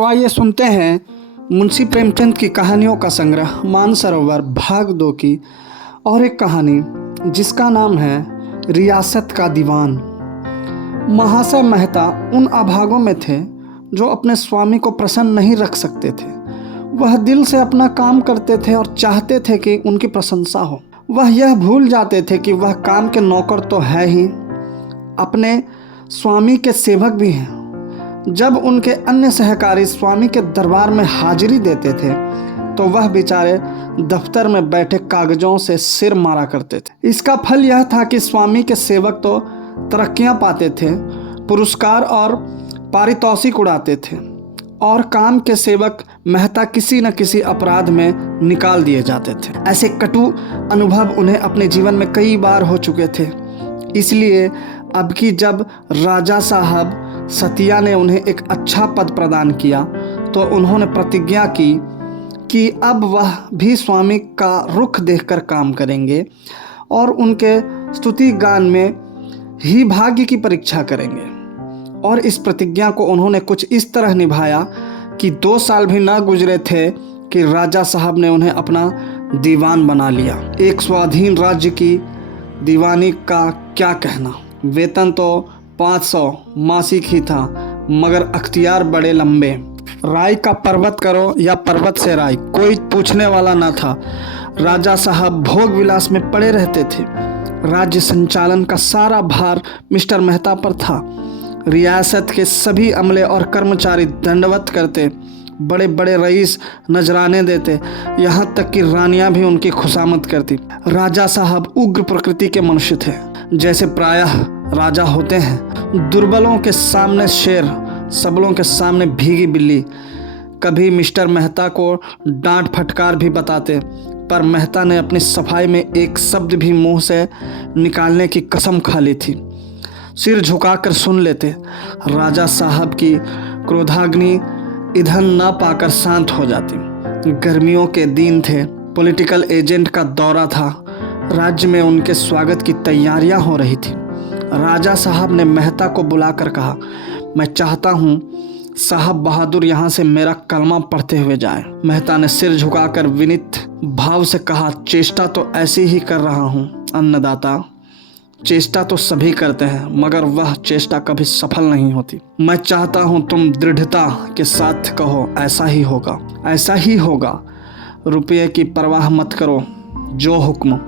तो आइए सुनते हैं मुंशी प्रेमचंद की कहानियों का संग्रह मानसरोवर भाग 2 की और एक कहानी जिसका नाम है रियासत का दीवान। महाशय मेहता उन अभागों में थे जो अपने स्वामी को प्रसन्न नहीं रख सकते थे। वह दिल से अपना काम करते थे और चाहते थे कि उनकी प्रशंसा हो। वह यह भूल जाते थे कि वह काम के नौकर तो है ही, अपने स्वामी के सेवक भी हैं। जब उनके अन्य सहकारी स्वामी के दरबार में हाजिरी देते थे तो वह बेचारे दफ्तर में बैठे कागजों से सिर मारा करते थे। इसका फल यह था कि स्वामी के सेवक तो तरक्कियां पाते थे, पुरस्कार और पारितोषिक उड़ाते थे, और काम के सेवक मेहता किसी न किसी अपराध में निकाल दिए जाते थे। ऐसे कटु अनुभव उन्हें अपने जीवन में कई बार हो चुके थे। इसलिए अब की जब राजा साहब सतिया ने उन्हें एक अच्छा पद प्रदान किया तो उन्होंने प्रतिज्ञा की कि अब वह भी स्वामी का रुख देखकर काम करेंगे और उनके स्तुति गान में ही भाग्य की परीक्षा करेंगे। और इस प्रतिज्ञा को उन्होंने कुछ इस तरह निभाया कि 2 साल भी न गुजरे थे कि राजा साहब ने उन्हें अपना दीवान बना लिया। एक स्वाधीन राज्य की दीवानी का क्या कहना। वेतन तो 500 मासिक ही था, मगर अख्तियार बड़े लंबे। राय का पर्वत करो या पर्वत से राय, कोई पूछने वाला न था। राजा साहब भोग विलास में पड़े रहते थे। राज्य संचालन का सारा भार मिस्टर मेहता पर था। रियासत के सभी अमले और कर्मचारी दंडवत करते, बड़े बड़े रईस नजराने देते, यहाँ तक कि रानियां भी उनकी खुशामद करती। राजा साहब उग्र प्रकृति के मनुष्य थे, जैसे प्रायः राजा होते हैं। दुर्बलों के सामने शेर, सबलों के सामने भीगी बिल्ली। कभी मिस्टर मेहता को डांट फटकार भी बताते, पर मेहता ने अपनी सफाई में एक शब्द भी मुंह से निकालने की कसम खा ली थी। सिर झुकाकर सुन लेते। राजा साहब की क्रोधाग्नि ईंधन न पाकर शांत हो जाती। गर्मियों के दिन थे, पॉलिटिकल एजेंट का दौरा था। राज्य में उनके स्वागत की तैयारियां हो रही थी। राजा साहब ने मेहता को बुलाकर कहा, मैं चाहता हूँ साहब बहादुर यहाँ से मेरा कलमा पढ़ते हुए जाएं। मेहता ने सिर झुकाकर विनीत भाव से कहा, चेष्टा तो ऐसी ही कर रहा हूँ अन्नदाता। चेष्टा तो सभी करते हैं, मगर वह चेष्टा कभी सफल नहीं होती। मैं चाहता हूँ तुम दृढ़ता के साथ कहो, ऐसा ही होगा, ऐसा ही होगा। रुपये की परवाह मत करो, जो हुक्म,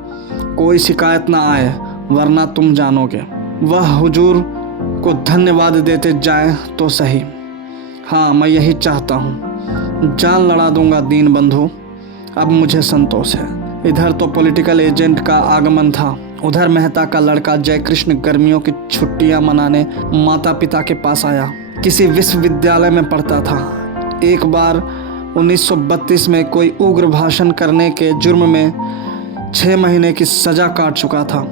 कोई शिकायत ना आए, वरना तुम जानोगे। वह हुजूर को धन्यवाद देते जाए तो सही। हाँ, मैं यही चाहता हूँ। जान लड़ा दूंगा दीन बंधु, अब मुझे संतोष है। इधर तो पॉलिटिकल एजेंट का आगमन था, उधर मेहता का लड़का जय कृष्ण गर्मियों की छुट्टियां मनाने माता पिता के पास आया। किसी विश्वविद्यालय में पढ़ता था। एक बार 1932 में कोई उग्र भाषण करने के जुर्म में 6 महीने की सजा काट चुका था।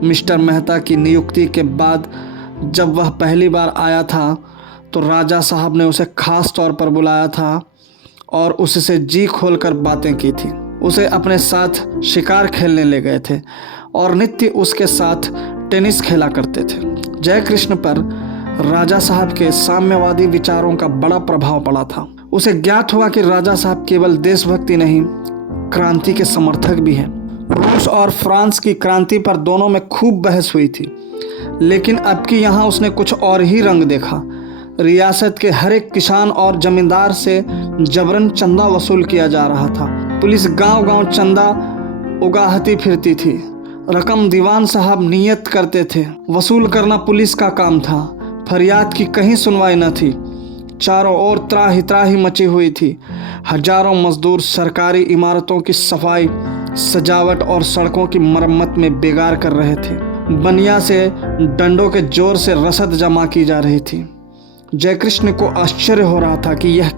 मिस्टर मेहता की नियुक्ति के बाद जब वह पहली बार आया था तो राजा साहब ने उसे खास तौर पर बुलाया था और उससे जी खोलकर बातें की थी। उसे अपने साथ शिकार खेलने ले गए थे और नित्य उसके साथ टेनिस खेला करते थे। जय कृष्ण पर राजा साहब के साम्यवादी विचारों का बड़ा प्रभाव पड़ा था। उसे ज्ञात हुआ कि राजा साहब केवल देशभक्ति नहीं, क्रांति के समर्थक भी हैं। रूस और फ्रांस की क्रांति पर दोनों में खूब बहस हुई थी, लेकिन अब की यहाँ उसने कुछ और ही रंग देखा। रियासत के हर एक किसान और जमींदार से जबरन चंदा वसूल किया जा रहा था। पुलिस गांव-गांव चंदा उगाहती फिरती थी। रकम दीवान साहब नियत करते थे, वसूल करना पुलिस का काम था। फरियाद की कहीं सुनवाई न थी। चारों ओर त्राही त्राही मची हुई थी। हजारों मजदूर सरकारी इमारतों की सफाई, सजावट और सड़कों की मरम्मत में बेगार कर रहे थे। बनिया से डंडों के जोर से रसद जमा की जा रही थी। जय कृष्ण को आश्चर्य हो रहा था कि यह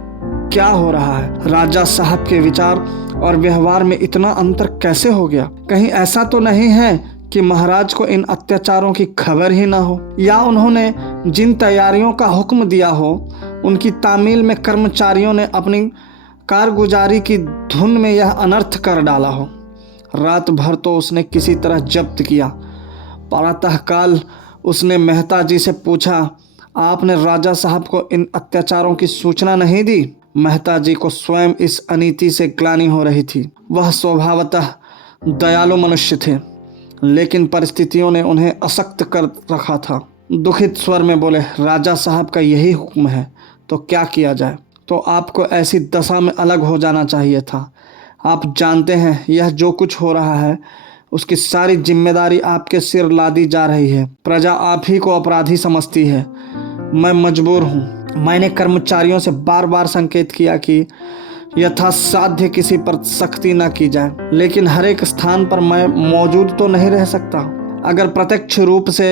क्या हो रहा है। राजा साहब के विचार और व्यवहार में इतना अंतर कैसे हो गया। कहीं ऐसा तो नहीं है कि महाराज को इन अत्याचारों की खबर ही ना हो, या उन्होंने जिन तैयारियों का हुक्म दिया हो उनकी तामील में कर्मचारियों ने अपनी कारगुजारी की धुन में यह अनर्थ कर डाला हो। रात भर तो उसने किसी तरह जब्त किया। प्रातःकाल उसने मेहता जी से पूछा, आपने राजा साहब को इन अत्याचारों की सूचना नहीं दी। मेहता जी को स्वयं इस अनीति से ग्लानि हो रही थी। वह स्वभावतः दयालु मनुष्य थे, लेकिन परिस्थितियों ने उन्हें अशक्त कर रखा था। दुखित स्वर में बोले, राजा साहब का यही हुक्म है तो क्या किया जाए। तो आपको ऐसी दशा में अलग हो जाना चाहिए था। आप जानते हैं यह जो कुछ हो रहा है उसकी सारी जिम्मेदारी आपके सिर लादी जा रही है। प्रजा आप ही को अपराधी समझती है। मैं मजबूर हूँ। मैंने कर्मचारियों से बार बार संकेत किया कि यथासाध्य किसी पर सख्ती न की जाए, लेकिन हर एक स्थान पर मैं मौजूद तो नहीं रह सकता। अगर प्रत्यक्ष रूप से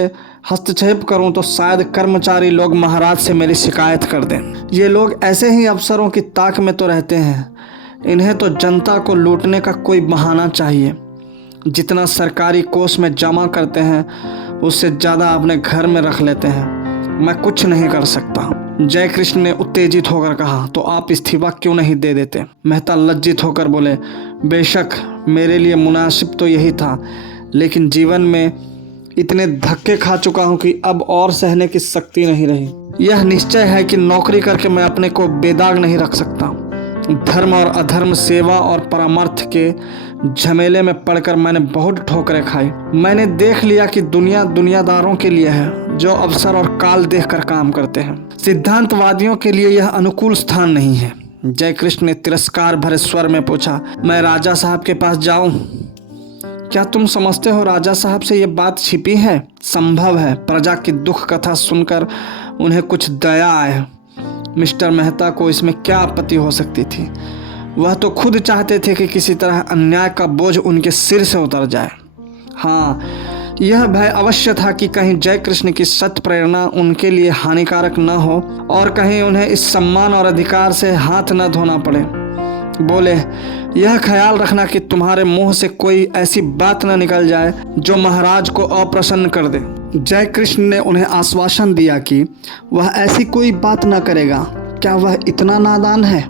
हस्तक्षेप करूं तो शायद कर्मचारी लोग महाराज से मेरी शिकायत कर दें। ये लोग ऐसे ही अफसरों की ताक में तो रहते हैं। इन्हें तो जनता को लूटने का कोई बहाना चाहिए। जितना सरकारी कोष में जमा करते हैं उससे ज़्यादा अपने घर में रख लेते हैं। मैं कुछ नहीं कर सकता। जय कृष्ण ने उत्तेजित होकर कहा, तो आप इस्तीफा क्यों नहीं दे देते। मेहता लज्जित होकर बोले, बेशक मेरे लिए मुनासिब तो यही था, लेकिन जीवन में इतने धक्के खा चुका हूँ कि अब और सहने की शक्ति नहीं रही। यह निश्चय है कि नौकरी करके मैं अपने को बेदाग नहीं रख सकता। धर्म और अधर्म, सेवा और परामर्श के झमेले में पड़कर मैंने बहुत ठोकरें खाई। मैंने देख लिया कि दुनिया दुनियादारों के लिए है जो अवसर और काल देखकर काम करते हैं। सिद्धांतवादियों के लिए यह अनुकूल स्थान नहीं है। जय कृष्ण ने तिरस्कार भरे स्वर में पूछा, मैं राजा साहब के पास जाऊं? क्या तुम समझते हो राजा साहब से ये बात छिपी है? संभव है प्रजा की दुख कथा सुनकर उन्हें कुछ दया आए। मिस्टर मेहता को इसमें क्या आपत्ति हो सकती थी? वह तो खुद चाहते थे कि किसी तरह अन्याय का बोझ उनके सिर से उतर जाए। हाँ, यह भय अवश्य था कि कहीं जय कृष्ण की सत्य प्रेरणा उनके लिए हानिकारक न हो और कहीं उन्हें इस सम्मान और अधिकार से हाथ न धोना पड़े। बोले, यह ख्याल रखना कि तुम्हारे मुंह से कोई ऐसी बात न निकल जाए जो महाराज को अप्रसन्न कर दे। जय कृष्ण ने उन्हें आश्वासन दिया कि वह ऐसी कोई बात न करेगा। क्या वह इतना नादान है?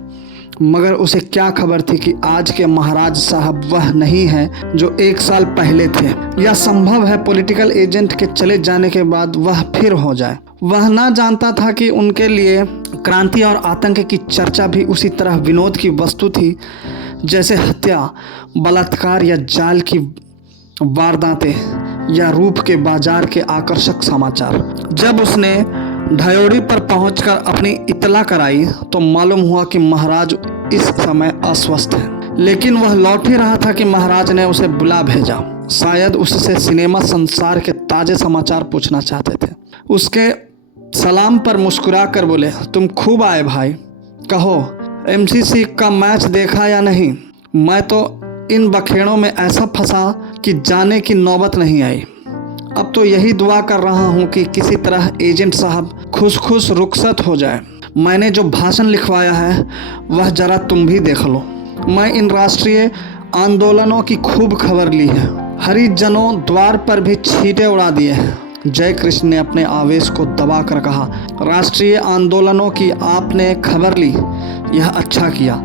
मगर उसे क्या खबर थी कि आज के महाराज साहब वह नहीं है जो 1 साल पहले थे। यह संभव है पॉलिटिकल एजेंट के चले जाने के बाद वह फिर हो जाए। वह ना जानता था कि उनके लिए क्रांति और आतंक की चर्चा भी उसी तरह विनोद की वस्तु थी जैसे हत्या, बलात्कार या जाल की वारदातें या रूप के बाजार के आकर्षक समाचार। जब उसने ढयोड़ी पर पहुंचकर अपनी इतला कराई तो मालूम हुआ कि महाराज इस समय अस्वस्थ हैं। लेकिन वह लौट ही रहा था कि महाराज ने उसे बुला भेजा। शायद उससे सिनेमा संसार के ताजे समाचार पूछना चाहते थे। उसके सलाम पर मुस्कुरा कर बोले, तुम खूब आए भाई। कहो, एमसीसी का मैच देखा या नहीं? मैं तो इन बखेड़ों में ऐसा फंसा कि जाने की नौबत नहीं आई। अब तो यही दुआ कर रहा हूँ कि किसी तरह एजेंट साहब खुश रुखसत हो जाए। मैंने जो भाषण लिखवाया है वह जरा तुम भी देख लो। मैं इन राष्ट्रीय आंदोलनों की खूब खबर ली है। हरिजनों द्वार पर भी छींटे उड़ा दिए हैं। जय कृष्ण ने अपने आवेश को दबाकर कहा, राष्ट्रीय आंदोलनों की आपने खबर ली, यह अच्छा किया,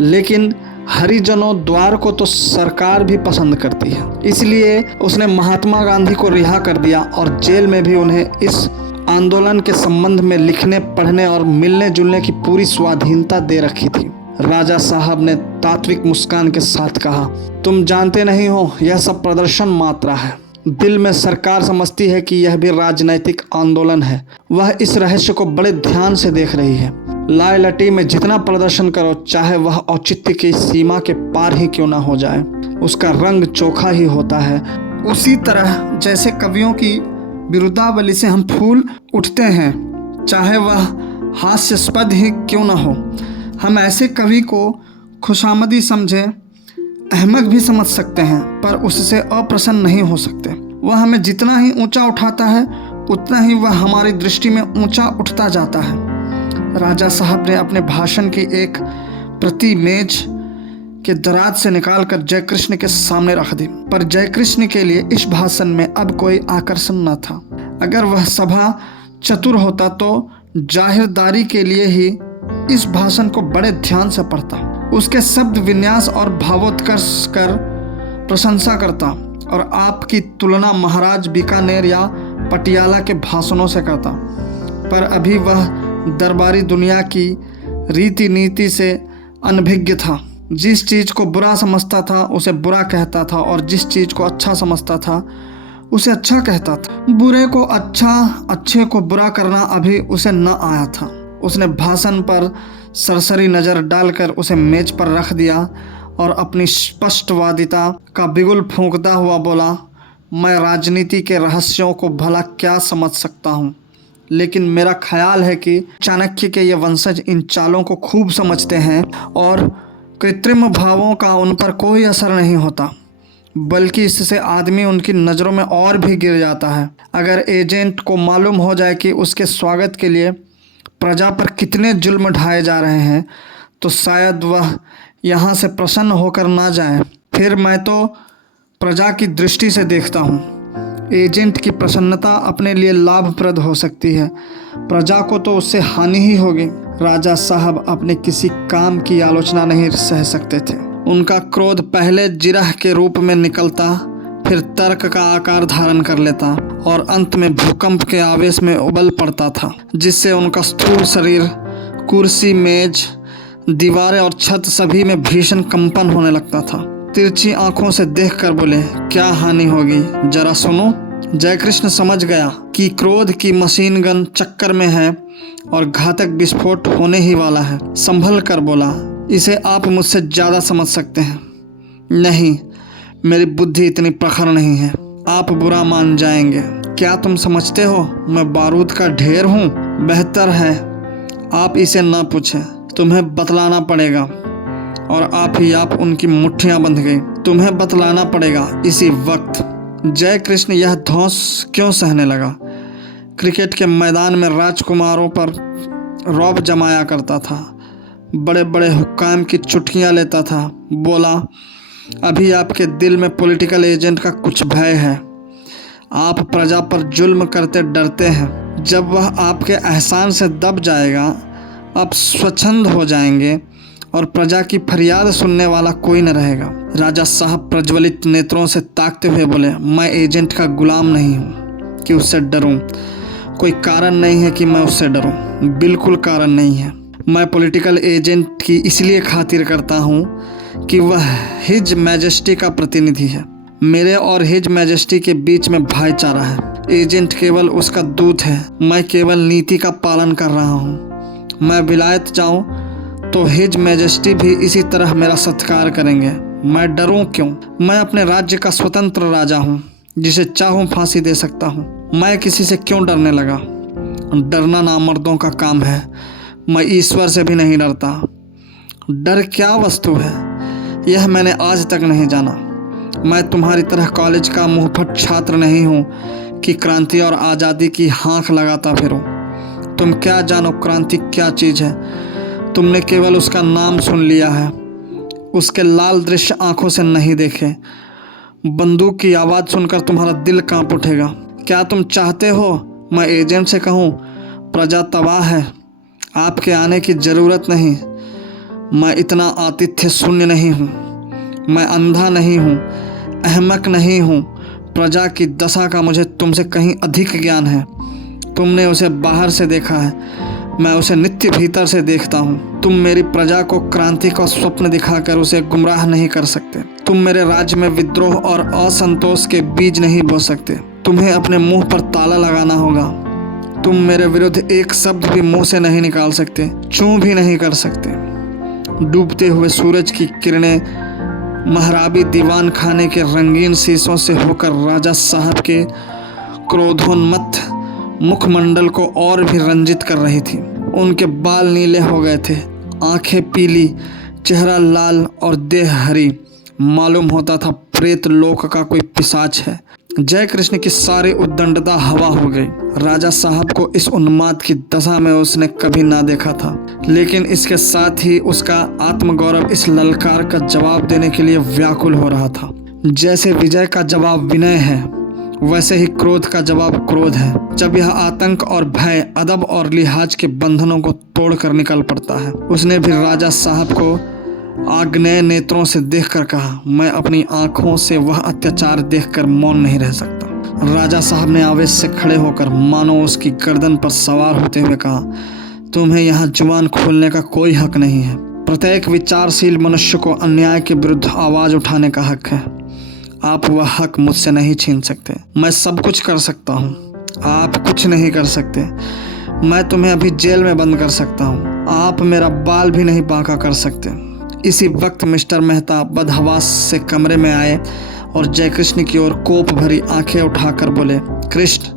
लेकिन हरिजनों द्वार को तो सरकार भी पसंद करती है। इसलिए उसने महात्मा गांधी को रिहा कर दिया और जेल में भी उन्हें इस आंदोलन के संबंध में लिखने, पढ़ने और मिलने जुलने की पूरी स्वाधीनता दे रखी थी। राजा साहब ने तात्विक मुस्कान के साथ कहा, तुम जानते नहीं हो, यह सब प्रदर्शन मात्रा है। दिल में सरकार समझती है कि यह भी राजनैतिक आंदोलन है। वह इस रहस्य को बड़े ध्यान से देख रही है। लाए लटी में जितना प्रदर्शन करो, चाहे वह औचित्य की सीमा के पार ही क्यों ना हो जाए, उसका रंग चोखा ही होता है। उसी तरह जैसे कवियों की विरुद्धावली से हम फूल उठते हैं, चाहे वह हास्यास्पद ही क्यों न हो। हम ऐसे कवि को खुशामदी समझे, अहमक भी समझ सकते हैं, पर उससे अप्रसन्न नहीं हो सकते। वह हमें जितना ही ऊंचा उठाता है उतना ही वह हमारी दृष्टि में ऊंचा उठता जाता है। राजा साहब ने अपने भाषण की एक प्रति मेज के दराज से निकालकर जयकृष्ण के सामने रख दी, पर जयकृष्ण के लिए इस भाषण में अब कोई आकर्षण न था। अगर वह सभा चतुर होता तो जाहिरदारी के लिए ही इस भाषण को बड़े ध्यान से पढ़ता, उसके शब्द विन्यास और भावोत्कर्ष कर प्रशंसा करता और आपकी तुलना महाराज बीकानेर या पटियाला के भाषणों से करता। पर अभी वह दरबारी दुनिया की रीति नीति से अनभिज्ञ था। जिस चीज़ को बुरा समझता था उसे बुरा कहता था और जिस चीज़ को अच्छा समझता था उसे अच्छा कहता था। बुरे को अच्छा, अच्छे को बुरा करना अभी उसे न आया था। उसने भाषण पर सरसरी नज़र डालकर उसे मेज पर रख दिया और अपनी स्पष्टवादिता का बिगुल फूंकता हुआ बोला, मैं राजनीति के रहस्यों को भला क्या समझ सकता हूँ, लेकिन मेरा ख्याल है कि चाणक्य के ये वंशज इन चालों को खूब समझते हैं और कृत्रिम भावों का उन पर कोई असर नहीं होता, बल्कि इससे आदमी उनकी नज़रों में और भी गिर जाता है। अगर एजेंट को मालूम हो जाए कि उसके स्वागत के लिए प्रजा पर कितने जुल्म ढाए जा रहे हैं तो शायद वह यहाँ से प्रसन्न होकर ना जाए। फिर मैं तो प्रजा की दृष्टि से देखता हूँ, एजेंट की प्रसन्नता अपने लिए लाभप्रद हो सकती है, प्रजा को तो उससे हानि ही होगी। राजा साहब अपने किसी काम की आलोचना नहीं सह सकते थे। उनका क्रोध पहले जिरह के रूप में निकलता, फिर तर्क का आकार धारण कर लेता और अंत में भूकंप के आवेश में उबल पड़ता था, जिससे उनका स्थूल शरीर, कुर्सी, मेज, दीवारें और छत सभी में भीषण कंपन होने लगता था। तिरछी आंखों से देखकर बोले, क्या हानि होगी, जरा सुनो। जयकृष्ण समझ गया कि क्रोध की मशीन गन चक्कर में है और घातक विस्फोट होने ही वाला है। संभल कर बोला, इसे आप मुझसे ज़्यादा समझ सकते हैं। नहीं, मेरी बुद्धि इतनी प्रखर नहीं है, आप बुरा मान जाएंगे। क्या तुम समझते हो मैं बारूद का ढेर हूँ? बेहतर है आप इसे ना पूछें, तुम्हें बतलाना पड़ेगा। और आप उनकी मुट्ठियाँ बंध गई। तुम्हें बतलाना पड़ेगा इसी वक्त। जय कृष्ण यह धौंस क्यों सहने लगा? क्रिकेट के मैदान में राजकुमारों पर रौब जमाया करता था, बड़े बड़े हुक्काम की चुटकियाँ लेता था। बोला, अभी आपके दिल में पॉलिटिकल एजेंट का कुछ भय है। आप प्रजा पर जुल्म करते डरते हैं। जब वह आपके एहसान से दब जाएगा, आप स्वच्छंद हो जाएंगे और प्रजा की फरियाद सुनने वाला कोई न रहेगा। राजा साहब प्रज्वलित नेत्रों से ताकते हुए बोले, मैं एजेंट का गुलाम नहीं हूँ कि उससे डरूं। कोई कारण नहीं है कि मैं उससे डरूं, बिल्कुल कारण नहीं है। मैं पॉलिटिकल एजेंट की इसलिए खातिर करता हूँ कि वह हिज मैजेस्टी का प्रतिनिधि है। मेरे और हिज मैजेस्टी के बीच में भाईचारा है। एजेंट केवल उसका दूत है, मैं केवल नीति का पालन कर रहा हूँ। मैं विलायत जाऊँ तो हिज मैजेस्टी भी इसी तरह मेरा सत्कार करेंगे। मैं डरूं क्यों? मैं अपने राज्य का स्वतंत्र राजा हूँ, जिसे चाहूँ फांसी दे सकता हूँ। मैं किसी से क्यों डरने लगा? डरना नामर्दों का काम है। मैं ईश्वर से भी नहीं डरता। डर क्या वस्तु है, यह मैंने आज तक नहीं जाना। मैं तुम्हारी तरह कॉलेज का मुंहफट छात्र नहीं हूँ कि क्रांति और आज़ादी की हाँक लगाता फिरूं। तुम क्या जानो क्रांति क्या चीज़ है? तुमने केवल उसका नाम सुन लिया है, उसके लाल दृश्य आंखों से नहीं देखे। बंदूक की आवाज़ सुनकर तुम्हारा दिल कांप उठेगा। क्या तुम चाहते हो मैं एजेंट से कहूँ, प्रजा तबाह है, आपके आने की ज़रूरत नहीं? मैं इतना आतिथ्य शून्य नहीं हूँ, मैं अंधा नहीं हूँ, अहमक नहीं हूँ। प्रजा की दशा का मुझे तुमसे कहीं अधिक ज्ञान है। तुमने उसे बाहर से देखा है, मैं उसे नित्य भीतर से देखता हूँ। तुम मेरी प्रजा को क्रांति का स्वप्न दिखाकर उसे गुमराह नहीं कर सकते। तुम मेरे राज्य में विद्रोह और असंतोष के बीज नहीं बो सकते। तुम्हें अपने मुंह पर ताला लगाना होगा। तुम मेरे विरुद्ध एक शब्द भी मुंह से नहीं निकाल सकते, चूं भी नहीं कर सकते। डूबते हुए सूरज की किरणें महराबी दीवान खाने के रंगीन शीशों से होकर राजा साहब के क्रोधोन्मत्त मुखमंडल को और भी रंजित कर रही थी। उनके बाल नीले हो गए थे, आंखें पीली, चेहरा लाल और देह हरी। मालूम होता था प्रेत लोक का कोई पिशाच है। जय कृष्ण की सारी उद्दंडता हवा हो गई। राजा साहब को इस उन्माद की दशा में उसने कभी ना देखा था, लेकिन इसके साथ ही उसका आत्मगौरव इस ललकार का जवाब देने के लिए व्याकुल हो रहा था। जैसे विजय का जवाब विनय है, वैसे ही क्रोध का जवाब क्रोध है। जब यह आतंक और भय अदब और लिहाज के बंधनों को तोड़कर निकल पड़ता है। उसने भी राजा साहब को आग्नेय नेत्रों से देखकर कहा, मैं अपनी आंखों से वह अत्याचार देखकर मौन नहीं रह सकता। राजा साहब ने आवेश से खड़े होकर मानो उसकी गर्दन पर सवार होते हुए कहा, तुम्हें यहाँ जुबान खोलने का कोई हक नहीं है। प्रत्येक विचारशील मनुष्य को अन्याय के विरुद्ध आवाज उठाने का हक है। आप वह हक मुझसे नहीं छीन सकते। मैं सब कुछ कर सकता हूँ, आप कुछ नहीं कर सकते। मैं तुम्हें अभी जेल में बंद कर सकता हूँ, आप मेरा बाल भी नहीं बांका कर सकते। इसी वक्त मिस्टर मेहता बदहवास से कमरे में आए और जयकृष्ण की ओर कोप भरी आंखें उठाकर बोले, कृष्ण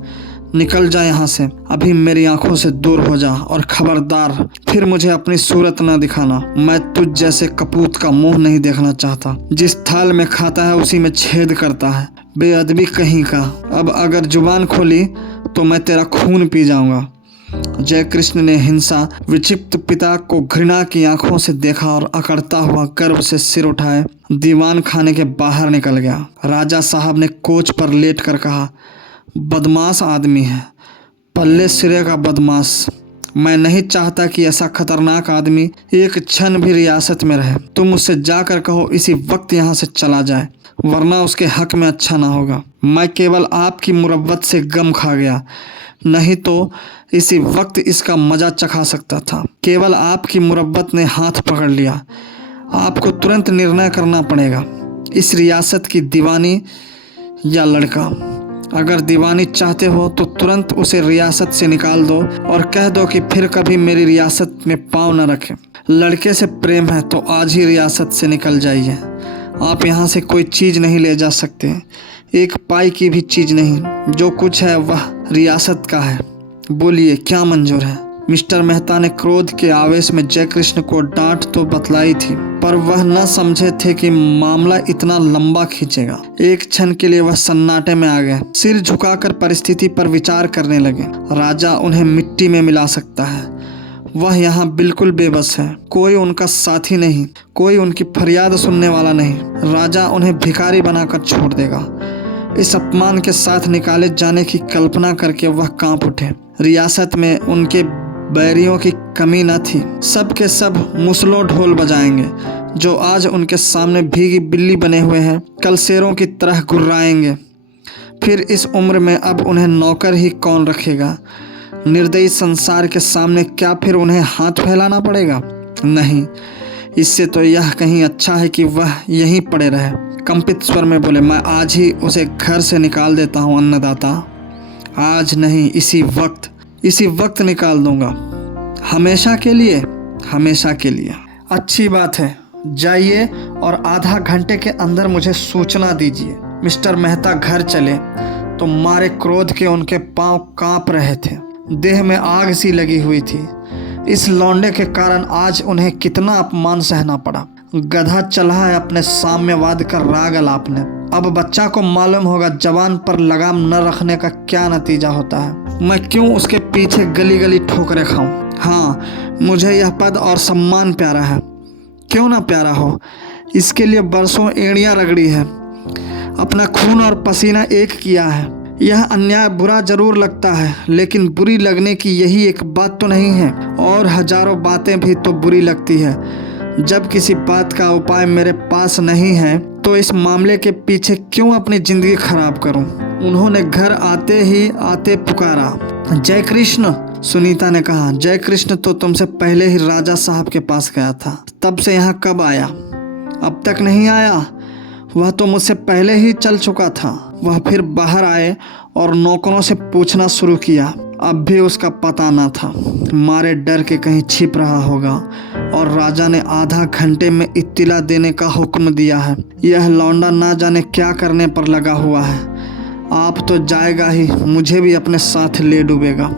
निकल जा यहाँ से, अभी मेरी आंखों से दूर हो जा, और खबरदार फिर मुझे अपनी सूरत न दिखाना। मैं तुझ जैसे कपूत का मुंह नहीं देखना चाहता, जिस थाल में खाता है उसी में छेद करता है, बेअदबी कहीं का। अब अगर जुबान खोली तो मैं तेरा खून पी जाऊंगा। जयकृष्ण ने हिंसा विक्षिप्त पिता को घृणा की आंखों से देखा और अकड़ता हुआ गर्व से सिर उठाए दीवान खाने के बाहर निकल गया। राजा साहब ने कोच पर लेट कर कहा, बदमाश आदमी है, पल्ले सिरे का बदमाश। मैं नहीं चाहता कि ऐसा खतरनाक आदमी एक क्षण भी रियासत में रहे। तुम उससे जाकर कहो इसी वक्त यहाँ से चला जाए, वरना उसके हक में अच्छा ना होगा। मैं केवल आपकी मुरब्बत से गम खा गया, नहीं तो इसी वक्त इसका मजा चखा सकता था। केवल आपकी मुरब्बत ने हाथ पकड़ लिया। आपको तुरंत निर्णय करना पड़ेगा, इस रियासत की दीवानी या लड़का। अगर दीवानी चाहते हो तो तुरंत उसे रियासत से निकाल दो और कह दो कि फिर कभी मेरी रियासत में पाँव न रखे। लड़के से प्रेम है तो आज ही रियासत से निकल जाइए। आप यहाँ से कोई चीज़ नहीं ले जा सकते, एक पाई की भी चीज़ नहीं। जो कुछ है वह रियासत का है। बोलिए क्या मंजूर है। मिस्टर मेहता ने क्रोध के आवेश में जयकृष्ण को डांट तो बतलाई थी, पर वह न समझे थे कि मामला इतना लंबा खींचेगा। एक क्षण के लिए वह सन्नाटे में आ गए, सिर झुकाकर परिस्थिति पर विचार करने लगे। राजा उन्हें मिट्टी में मिला सकता है, वह यहाँ बिल्कुल बेबस है। कोई उनका साथी नहीं, कोई उनकी फरियाद सुनने वाला नहीं। राजा उन्हें भिखारी बनाकर छोड़ देगा। इस अपमान के साथ निकाले जाने की कल्पना करके वह कांप उठे। रियासत में उनके बैरियों की कमी न थी। सब के सब मुसलों ढोल बजाएंगे। जो आज उनके सामने भीगी बिल्ली बने हुए हैं, कल शेरों की तरह गुर्राएंगे। फिर इस उम्र में अब उन्हें नौकर ही कौन रखेगा। निर्दयी संसार के सामने क्या फिर उन्हें हाथ फैलाना पड़ेगा? नहीं, इससे तो यह कहीं अच्छा है कि वह यहीं पड़े रहे। कंपित स्वर में बोले, मैं आज ही उसे घर से निकाल देता हूँ अन्नदाता। आज नहीं, इसी वक्त निकाल दूंगा, हमेशा के लिए, हमेशा के लिए। अच्छी बात है, जाइए और आधा घंटे के अंदर मुझे सूचना दीजिए। मिस्टर मेहता घर चले तो मारे क्रोध के उनके पांव कांप रहे थे, देह में आग सी लगी हुई थी। इस लौंडे के कारण आज उन्हें कितना अपमान सहना पड़ा। गधा चला है अपने साम्यवाद का राग अलापने। अब बच्चा को मालूम होगा जवान पर लगाम न रखने का क्या नतीजा होता है। मैं क्यों उसके पीछे गली गली ठोकरे खाऊं? हाँ, मुझे यह पद और सम्मान प्यारा है। क्यों ना प्यारा हो, इसके लिए बरसों एड़ियाँ रगड़ी है, अपना खून और पसीना एक किया है। यह अन्याय बुरा जरूर लगता है, लेकिन बुरी लगने की यही एक बात तो नहीं है, और हजारों बातें भी तो बुरी लगती है। जब किसी बात का उपाय मेरे पास नहीं है तो इस मामले के पीछे क्यों अपनी जिंदगी खराब करूं? उन्होंने घर आते पुकारा, जय कृष्ण। सुनीता ने कहा, जय कृष्ण तो तुमसे पहले ही राजा साहब के पास गया था, तब से यहाँ कब आया? अब तक नहीं आया? वह तो मुझसे पहले ही चल चुका था। वह फिर बाहर आए और नौकरों से पूछना शुरू किया। अब भी उसका पता न था, मारे डर के कहीं छिप रहा होगा, और राजा ने आधा घंटे में इत्तिला देने का हुक्म दिया है। यह लौंडा ना जाने क्या करने पर लगा हुआ है। आप तो जाएगा ही, मुझे भी अपने साथ ले डूबेगा।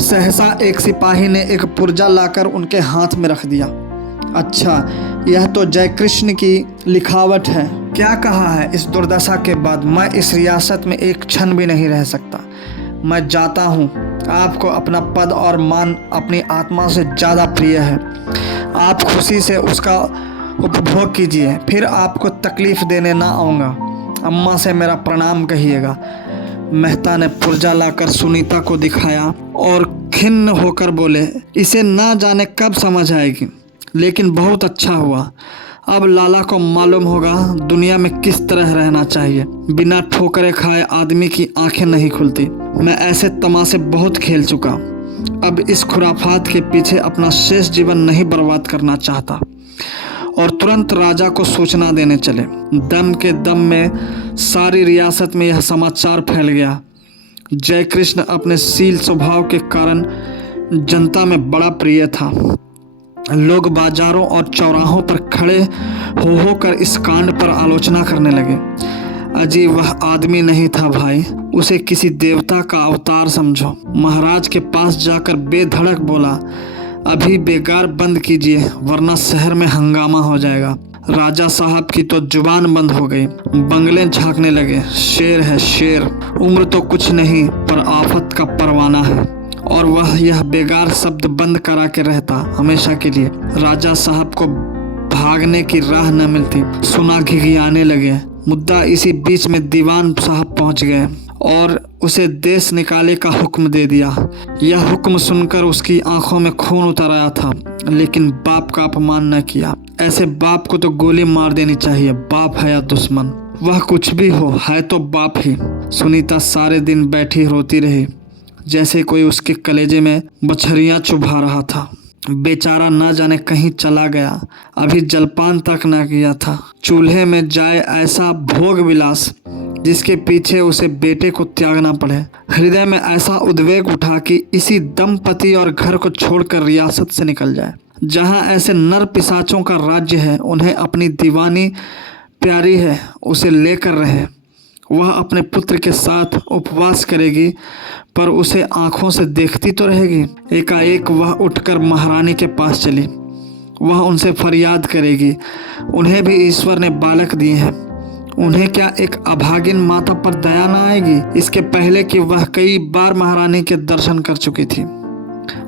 सहसा एक सिपाही ने एक पुर्जा लाकर उनके हाथ में रख दिया। अच्छा, यह तो जयकृष्ण की लिखावट है। क्या कहा है, इस दुर्दशा के बाद मैं इस रियासत में एक क्षण भी नहीं रह सकता। मैं जाता हूँ। आपको अपना पद और मान अपनी आत्मा से ज़्यादा प्रिय है। आप खुशी से उसका उपभोग कीजिए, फिर आपको तकलीफ देने ना आऊँगा। अम्मा से मेरा प्रणाम कहिएगा। मेहता ने पुर्जा लाकर सुनीता को दिखाया और खिन्न होकर बोले, इसे ना जाने कब समझ आएगी, लेकिन बहुत अच्छा हुआ। अब लाला को मालूम होगा दुनिया में किस तरह रहना चाहिए। बिना ठोकरें खाए आदमी की आंखें नहीं खुलती। मैं ऐसे तमाशे बहुत खेल चुका, अब इस खुराफात के पीछे अपना शेष जीवन नहीं बर्बाद करना चाहता। और तुरंत राजा को सूचना देने चले। दम के दम में सारी रियासत में यह समाचार फैल गया। जय कृष्ण अपने शील स्वभाव के कारण जनता में बड़ा प्रिय था। लोग बाजारों और चौराहों पर खड़े हो कर इस कांड पर आलोचना करने लगे। अजी वह आदमी नहीं था भाई, उसे किसी देवता का अवतार समझो। महाराज के पास जाकर बेधड़क बोला, अभी बेकार बंद कीजिए वरना शहर में हंगामा हो जाएगा। राजा साहब की तो जुबान बंद हो गई। बंगले झांकने लगे। शेर है शेर, उम्र तो कुछ नहीं पर आफत का परवाना है। और वह यह बेकार शब्द बंद करा के रहता हमेशा के लिए। राजा साहब को भागने की राह न मिलती। सुना घिघियाने लगे। मुद्दा इसी बीच में दीवान साहब पहुंच गए और उसे देश निकाले का हुक्म दे दिया। यह हुक्म सुनकर उसकी आंखों में खून उतर आया था, लेकिन बाप का अपमान न किया। ऐसे बाप को तो गोली मार देनी चाहिए, बाप है या दुश्मन। वह कुछ भी हो, है तो बाप ही। सुनीता सारे दिन बैठी रोती रही, जैसे कोई उसके कलेजे में बछरियां चुभा रहा था। बेचारा न जाने कहीं चला गया, अभी जलपान तक न किया था। चूल्हे में जाए ऐसा भोग विलास जिसके पीछे उसे बेटे को त्यागना पड़े। हृदय में ऐसा उद्वेग उठा कि इसी दंपति और घर को छोड़कर रियासत से निकल जाए। जहां ऐसे नर पिशाचों का राज्य है, उन्हें अपनी दीवानी प्यारी है, उसे लेकर रहे। वह अपने पुत्र के साथ उपवास करेगी, पर उसे आंखों से देखती तो रहेगी। एकाएक वह उठकर महारानी के पास चली। वह उनसे फरियाद करेगी। उन्हें भी ईश्वर ने बालक दिए हैं, उन्हें क्या एक अभागिन माता पर दया न आएगी? इसके पहले कि वह कई बार महारानी के दर्शन कर चुकी थी,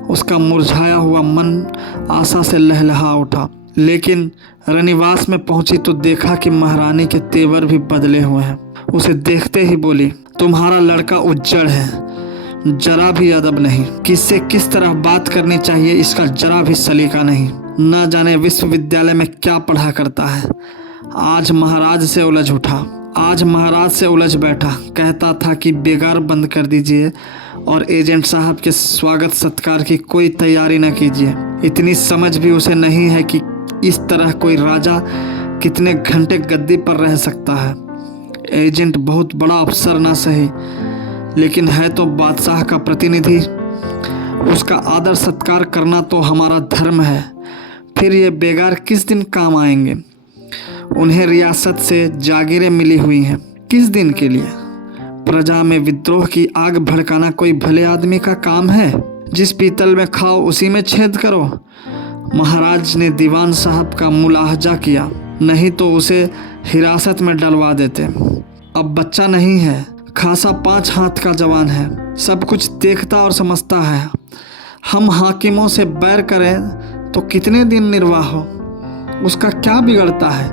उसका मुरझाया हुआ मन आशा से लहलहा उठा। लेकिन रनिवास में पहुंची तो देखा कि महारानी के तेवर भी बदले हुए हैं। उसे देखते ही बोली, तुम्हारा लड़का उज्जड़ है, जरा भी अदब नहीं। किससे किस तरह बात करनी चाहिए इसका जरा भी सलीका नहीं। न जाने विश्वविद्यालय में क्या पढ़ा करता है। आज महाराज से उलझ उठा, आज महाराज से उलझ बैठा। कहता था कि बेगार बंद कर दीजिए और एजेंट साहब के स्वागत सत्कार की कोई तैयारी न कीजिए। इतनी समझ भी उसे नहीं है कि इस तरह कोई राजा कितने घंटे गद्दी पर रह सकता है। एजेंट बहुत बड़ा अफसर ना सही, लेकिन है तो बादशाह का प्रतिनिधि। उसका आदर सत्कार करना तो हमारा धर्म है। फिर ये बेगार किस दिन काम आएंगे? उन्हें रियासत से जागीरें मिली हुई हैं, किस दिन के लिए? प्रजा में विद्रोह की आग भड़काना कोई भले आदमी का काम है? जिस पीतल में खाओ उसी में छेद करो। महाराज ने दीवान साहब का मुलाहजा किया, नहीं तो उसे हिरासत में डलवा देते। अब बच्चा नहीं है, खासा 5 हाथ का जवान है, सब कुछ देखता और समझता है। हम हाकिमों से बैर करें तो कितने दिन निर्वाह हो? उसका क्या बिगड़ता है?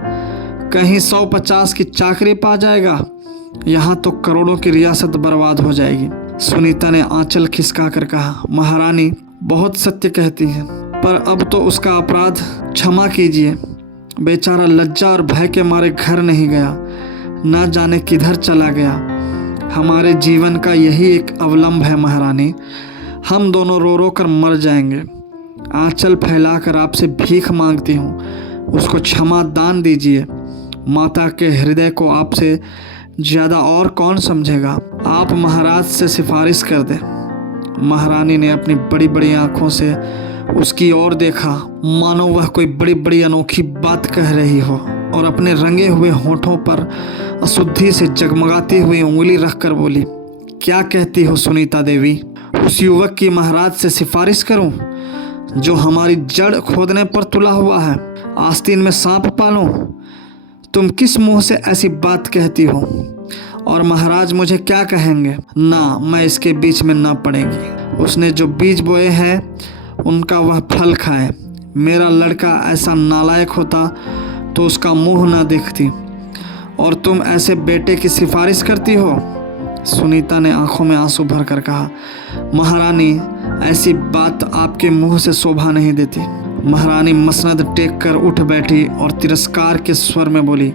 कहीं 150 की चाकरी पा जाएगा, यहाँ तो करोड़ों की रियासत बर्बाद हो जाएगी। सुनीता ने आंचल खिसका कर कहा, महारानी बहुत सत्य कहती है, पर अब तो उसका अपराध क्षमा कीजिए। बेचारा लज्जा और भय के मारे घर नहीं गया, न जाने किधर चला गया। हमारे जीवन का यही एक अवलंब है महारानी, हम दोनों रो रो कर मर जाएंगे। आंचल फैलाकर आपसे भीख मांगती हूँ, उसको क्षमा दान दीजिए। माता के हृदय को आपसे ज़्यादा और कौन समझेगा? आप महाराज से सिफारिश कर दें। महारानी ने अपनी बड़ी बड़ी आंखों से उसकी ओर देखा, मानो वह कोई बड़ी बड़ी अनोखी बात कह रही हो, और अपने रंगे हुए होठों पर अशुद्धि से जगमगाती हुई उंगली रखकर बोली, क्या कहती हो सुनीता देवी? उस युवक की महाराज से सिफारिश करूं जो हमारी जड़ खोदने पर तुला हुआ है? आस्तीन में सांप पालूं? तुम किस मुंह से ऐसी बात कहती हो? और महाराज मुझे क्या कहेंगे? ना, मैं इसके बीच में ना पड़ेंगी। उसने जो बीज बोए हैं उनका वह फल खाए। मेरा लड़का ऐसा नालायक होता तो उसका मुंह ना देखती, और तुम ऐसे बेटे की सिफारिश करती हो? सुनीता ने आंखों में आंसू भरकर कहा, महारानी ऐसी बात आपके मुंह से शोभा नहीं देती। महारानी मसनद टेक कर उठ बैठी और तिरस्कार के स्वर में बोली,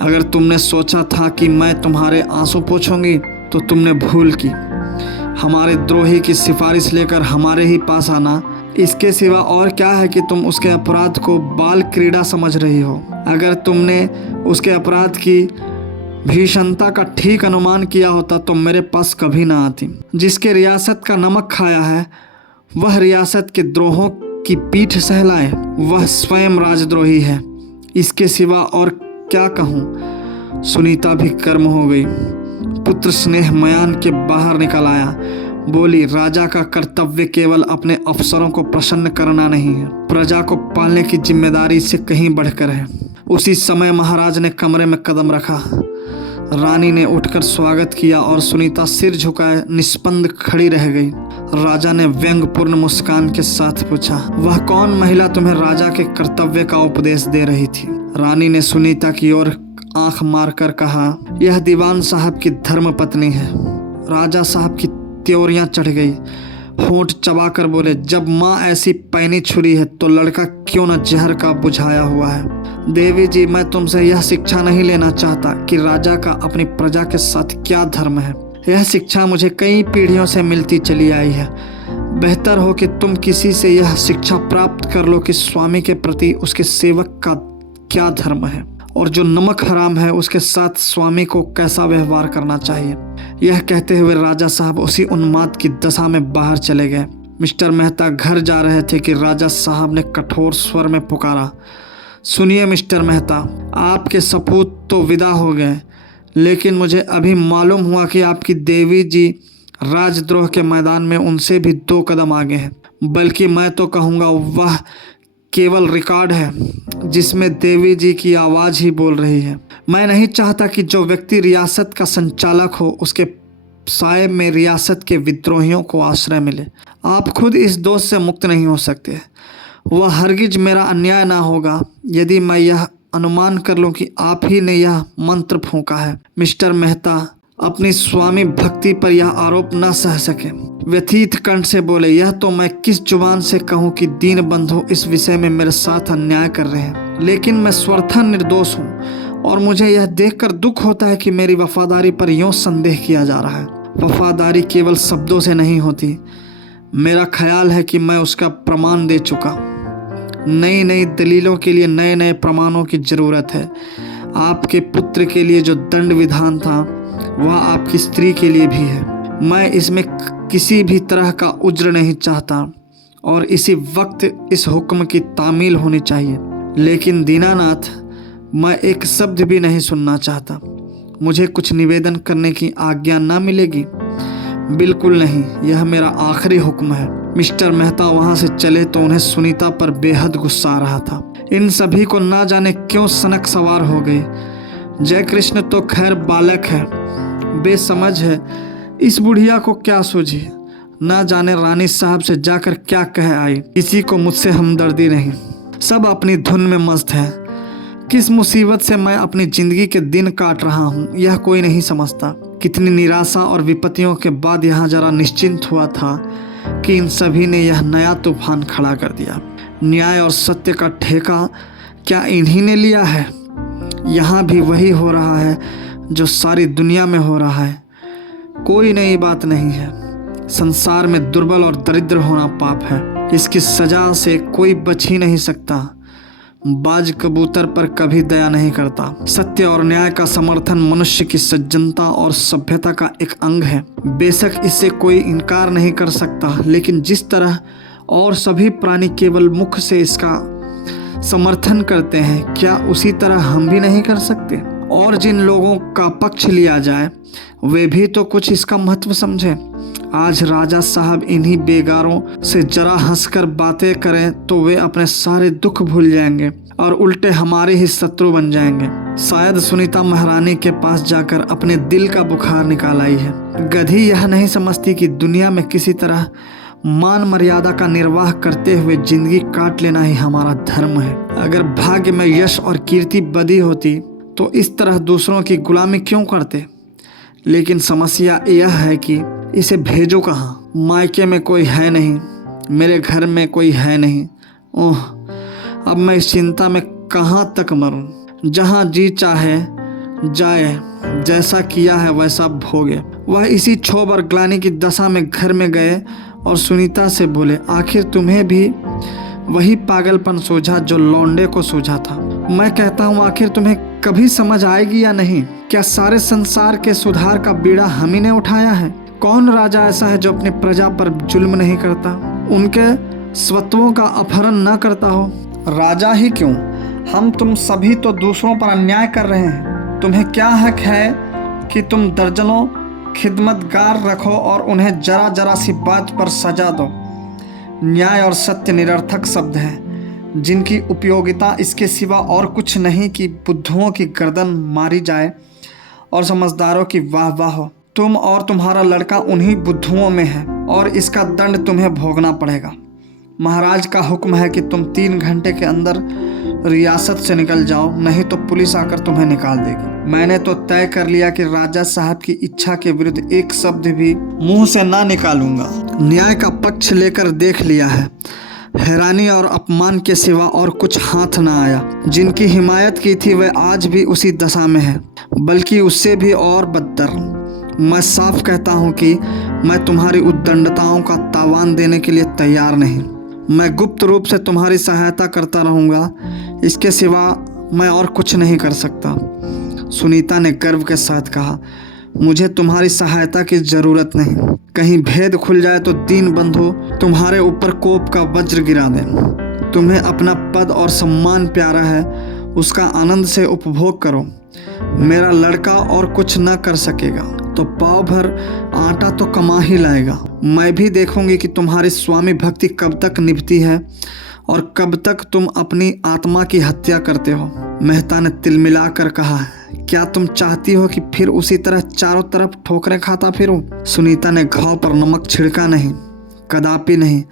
अगर तुमने सोचा था कि मैं तुम्हारे आंसू पोंछूंगी तो तुमने भूल की। हमारे द्रोही की सिफारिश लेकर हमारे ही पास आना, इसके सिवा और क्या है कि तुम उसके अपराध को बाल क्रीड़ा समझ रही हो। अगर तुमने उसके अपराध की भीषणता का ठीक अनुमान किया होता तो मेरे पास कभी ना आती। जिसके रियासत का नमक खाया है वह रियासत के द्रोहों की पीठ सहलाए, वह स्वयं राजद्रोही है। इसके सिवा और क्या कहूँ। सुनीता भी कर्म हो गई। पुत्र स्नेह मयान के बाहर निकल आया। बोली, राजा का कर्तव्य केवल अपने अफसरों को प्रसन्न करना नहीं है, प्रजा को पालने की जिम्मेदारी से कहीं बढ़कर है। उसी समय महाराज ने कमरे में कदम रखा। रानी ने उठकर स्वागत किया और सुनीता सिर झुकाए निष्पंद खड़ी रह गई। राजा ने व्यंग्यपूर्ण मुस्कान के साथ पूछा, वह कौन महिला तुम्हें राजा के कर्तव्य का उपदेश दे रही थी? रानी ने सुनीता की ओर आंख मारकर कहा, यह दीवान साहब की धर्म पत्नी है। राजा साहब की त्योरियां चढ़ गई। होंठ चबाकर बोले, जब माँ ऐसी पैनी छुरी है तो लड़का क्यों न जहर का बुझाया हुआ है। देवी जी, मैं तुमसे यह शिक्षा नहीं लेना चाहता कि राजा का अपनी प्रजा के साथ क्या धर्म है। यह शिक्षा मुझे कई पीढ़ियों से मिलती चली आई है। बेहतर हो कि तुम किसी से यह शिक्षा प्राप्त कर लो कि स्वामी के प्रति उसके सेवक का क्या धर्म है और जो नमक हराम है उसके साथ स्वामी को कैसा व्यवहार करना चाहिए। यह कहते हुए राजा साहब उसी उन्माद की दशा में बाहर चले गए। मिस्टर मेहता घर जा रहे थे कि राजा साहब ने कठोर स्वर में पुकारा, सुनिए मिस्टर मेहता, आपके सपूत तो विदा हो गए, लेकिन मुझे अभी मालूम हुआ कि आपकी देवी जी राजद्रोह के मैदान में उनसे भी 2 कदम आगे हैं। बल्कि मैं तो कहूँगा वह केवल रिकॉर्ड है जिसमें देवी जी की आवाज़ ही बोल रही है। मैं नहीं चाहता कि जो व्यक्ति रियासत का संचालक हो उसके साए में रियासत के विद्रोहियों को आश्रय मिले। आप खुद इस दोष से मुक्त नहीं हो सकते। वह हरगिज मेरा अन्याय ना होगा यदि मैं यह अनुमान कर लूं कि आप ही ने यह मंत्र फूंका है। मिस्टर मेहता अपनी स्वामी भक्ति पर यह आरोप न सह सके। व्यथित कंठ से बोले, यह तो मैं किस जुबान से कहूँ कि दीन बंधु इस विषय में मेरे साथ अन्याय कर रहे हैं, लेकिन मैं स्वर्थन निर्दोष हूँ और मुझे यह देखकर दुख होता है कि मेरी वफादारी पर यूं संदेह किया जा रहा है। वफादारी केवल शब्दों से नहीं होती। मेरा ख्याल है कि मैं उसका प्रमाण दे चुका। नई नई दलीलों के लिए नए नए प्रमाणों की जरूरत है। आपके पुत्र के लिए जो दंड विधान था वह आपकी स्त्री के लिए भी है। मैं इसमें किसी भी तरह का उज्र नहीं चाहता और इसी वक्त इस हुक्म की तामील होनी चाहिए। लेकिन दीनानाथ, मैं एक शब्द भी नहीं सुनना चाहता। मुझे कुछ निवेदन करने की आज्ञा ना मिलेगी? बिल्कुल नहीं, यह मेरा आखिरी हुक्म है। मिस्टर मेहता वहां से चले तो उन्हें सुनीता पर बेहद गुस्सा आ रहा था। इन सभी को ना जाने क्यों सनक सवार हो गई। जय कृष्ण तो खैर बालक है, बेसमझ है, इस बुढ़िया को क्या सूझी। ना जाने रानी साहब से जाकर क्या कह आई। किसी को मुझसे हमदर्दी नहीं, सब अपनी धुन में मस्त है। किस मुसीबत से मैं अपनी जिंदगी के दिन काट रहा हूँ यह कोई नहीं समझता। कितनी निराशा और विपत्तियों के बाद यहाँ जरा निश्चिंत हुआ था कि इन सभी ने यह नया तूफान खड़ा कर दिया। न्याय और सत्य का ठेका क्या इन्हीं ने लिया है? यहाँ भी वही हो रहा है जो सारी दुनिया में हो रहा है। कोई नई बात नहीं है। संसार में दुर्बल और दरिद्र होना पाप है। इसकी सजा से कोई बच ही नहीं सकता। बाज कबूतर पर कभी दया नहीं करता। सत्य और न्याय का समर्थन मनुष्य की सज्जनता और सभ्यता का एक अंग है। बेशक इससे कोई इनकार नहीं कर सकता, लेकिन जिस तरह और सभी प्राणी केवल मुख से इसका समर्थन करते हैं, क्या उसी तरह हम भी नहीं कर सकते? और जिन लोगों का पक्ष लिया जाए वे भी तो कुछ इसका महत्व समझें। आज राजा साहब इन्हीं बेगारों से जरा हंसकर बातें करें तो वे अपने सारे दुख भूल जाएंगे और उल्टे हमारे ही शत्रु बन जाएंगे। शायद सुनीता महारानी के पास जाकर अपने दिल का बुखार निकाल आई है। गधी यह नहीं समझती कि दुनिया में किसी तरह मान मर्यादा का निर्वाह करते हुए जिंदगी काट लेना ही हमारा धर्म है। अगर भाग्य में यश और कीर्ति बदी होती तो इस तरह दूसरों की गुलामी क्यों करते? लेकिन समस्या यह है कि इसे भेजो कहाँ? मायके में कोई है नहीं, मेरे घर में कोई है नहीं। ओह, अब मैं इस चिंता में कहाँ तक मरूं। जहाँ जी चाहे जाए, जैसा किया है वैसा भोगे। वह इसी क्षोभ और ग्लानि की दशा में घर में गए और सुनीता से बोले, आखिर तुम्हें भी वही पागलपन सूझा जो लौंडे को सूझा था। मैं कहता हूँ आखिर तुम्हें कभी समझ आएगी या नहीं? क्या सारे संसार के सुधार का बीड़ा हम ही ने उठाया है? कौन राजा ऐसा है जो अपनी प्रजा पर जुल्म नहीं करता, उनके स्वत्वों का अपहरण न करता हो? राजा ही क्यों, हम तुम सभी तो दूसरों पर अन्याय कर रहे हैं। तुम्हें क्या हक है कि तुम दर्जनों खिदमतगार रखो और उन्हें जरा जरा सी बात पर सजा दो? न्याय और सत्य निरर्थक शब्द हैं जिनकी उपयोगिता इसके सिवा और कुछ नहीं कि बुद्धुओं की गर्दन मारी जाए और समझदारों की वाह वाह हो। तुम और तुम्हारा लड़का उन्हीं बुद्धुओं में है और इसका दंड तुम्हें भोगना पड़ेगा। महाराज का हुक्म है कि तुम 3 घंटे के अंदर रियासत से निकल जाओ, नहीं तो पुलिस आकर तुम्हें निकाल देगी। मैंने तो तय कर लिया कि राजा साहब की इच्छा के विरुद्ध एक शब्द भी मुंह से ना निकालूंगा। न्याय का पक्ष लेकर देख लिया है, हैरानी और अपमान के सिवा और कुछ हाथ ना आया। जिनकी हिमायत की थी वह आज भी उसी दशा में है, बल्कि उससे भी और बदतर। मैं साफ कहता हूँ कि मैं तुम्हारी उद्दंडताओं का तावान देने के लिए तैयार नहीं। मैं गुप्त रूप से तुम्हारी सहायता करता रहूँगा, इसके सिवा मैं और कुछ नहीं कर सकता। सुनीता ने गर्व के साथ कहा, मुझे तुम्हारी सहायता की जरूरत नहीं। कहीं भेद खुल जाए तो दीन बंधु तुम्हारे ऊपर कोप का वज्र गिरा दें। तुम्हें अपना पद और सम्मान प्यारा है, उसका आनंद से उपभोग करो। मेरा लड़का और कुछ न कर सकेगा तो पाव भर आटा तो कमा ही लाएगा। मैं भी देखूंगी कि तुम्हारी स्वामी भक्ति कब तक निभती है और कब तक तुम अपनी आत्मा की हत्या करते हो। मेहता ने तिलमिला कर कहा, क्या तुम चाहती हो कि फिर उसी तरह चारों तरफ ठोकरें खाता फिरूं? सुनीता ने घाव पर नमक छिड़का नहीं, कदापि नहीं।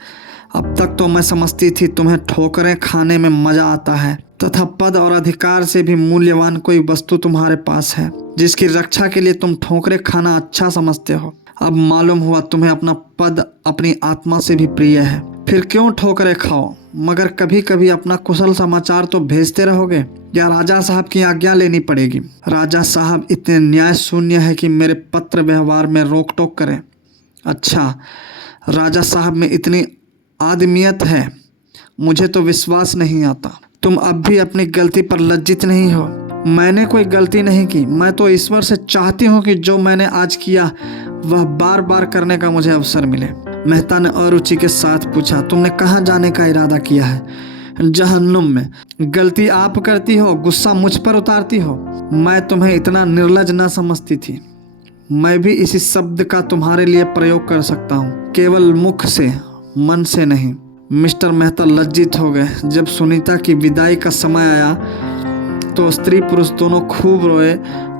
अब तक तो मैं समझती थी तुम्हें ठोकरें खाने में मजा आता है तथा पद और अधिकार से भी मूल्यवान कोई वस्तु तुम्हारे पास है जिसकी रक्षा के लिए तुम ठोकरें खाना अच्छा समझते हो। अब मालूम हुआ तुम्हें अपना पद अपनी आत्मा से भी प्रिय है। फिर क्यों ठोकरें खाओ, मगर कभी कभी अपना कुशल समाचार तो भेजते रहोगे या राजा साहब की आज्ञा लेनी पड़ेगी? राजा साहब इतने न्याय शून्य है कि मेरे पत्र व्यवहार में रोक टोक करें? अच्छा, राजा साहब में इतनी आदमियत है, मुझे तो विश्वास नहीं आता। तुम अब भी अपनी गलती पर लज्जित नहीं हो? मैंने कोई गलती नहीं की। मैं तो ईश्वर से चाहती हूँ कि जो मैंने आज किया वह बार बार करने का मुझे अवसर मिले। मेहता ने अरुचि के साथ पूछा, तुमने कहाँ जाने का इरादा किया है? जहन्नुम में। गलती आप करती हो, गुस्सा मुझ पर उतारती हो। मैं तुम्हें इतना निर्लज न समझती थी। मैं भी इसी शब्द का तुम्हारे लिए प्रयोग कर सकता हूँ, केवल मुख से, मन से नहीं। मिस्टर मेहता लज्जित हो गए। जब सुनीता की विदाई का समय आया तो स्त्री पुरुष दोनों खूब रोए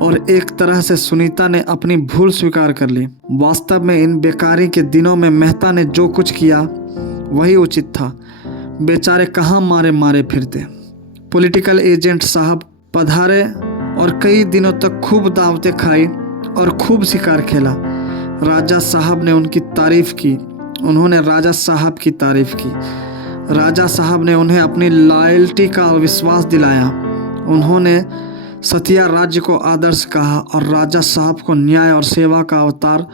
और एक तरह से सुनीता ने अपनी भूल स्वीकार कर ली। वास्तव में इन बेकारी के दिनों में मेहता ने जो कुछ किया वही उचित था। बेचारे कहाँ मारे मारे फिरते। पॉलिटिकल एजेंट साहब पधारे और कई दिनों तक खूब दावतें खाई और खूब शिकार खेला। राजा साहब ने उनकी तारीफ की, उन्होंने राजा साहब की तारीफ की। राजा साहब ने उन्हें अपनी लॉयल्टी का विश्वास दिलाया। उन्होंने सतिया राज्य को आदर्श कहा और राजा साहब को न्याय और सेवा का अवतार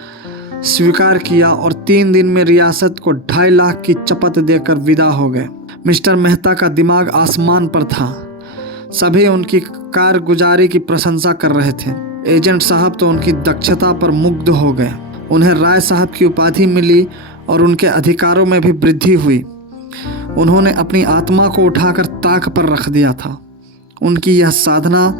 स्वीकार किया और 3 दिन में रियासत को 2.5 लाख की चपत देकर विदा हो गए। मिस्टर मेहता का दिमाग आसमान पर था। सभी उनकी कारगुजारी की प्रशंसा कर रहे थे। एजेंट साहब तो उनकी दक्षता पर मुग्ध हो गए। उन्हें राय साहब की उपाधि मिली और उनके अधिकारों में भी वृद्धि हुई। उन्होंने अपनी आत्मा को उठाकर ताक पर रख दिया था। उनकी यह साधना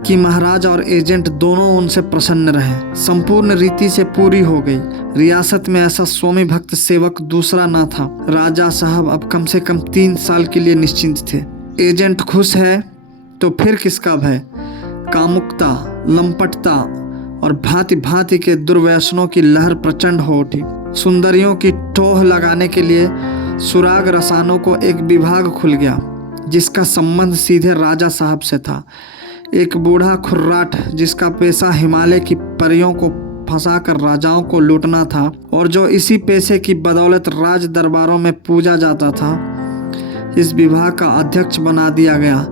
कि महाराज और एजेंट दोनों उनसे प्रसन्न रहे संपूर्ण रीति से पूरी हो गई। रियासत में ऐसा स्वामी भक्त सेवक दूसरा न था। राजा साहब अब कम से कम 3 साल के लिए निश्चिंत थे। एजेंट खुश है तो फिर किसका भय। कामुकता, लंपटता और भांति भांति के दुर्व्यसनों की लहर प्रचंड हो उठी। सुंदरियों की टोह लगाने के लिए सुराग रसानों को एक विभाग खुल गया जिसका संबंध सीधे राजा साहब से था। एक बूढ़ा खुर्राट जिसका पेशा हिमालय की परियों को फंसाकर राजाओं को लूटना था और जो इसी पेशे की बदौलत राज दरबारों में पूजा जाता था, इस विभाग का अध्यक्ष बना दिया गया।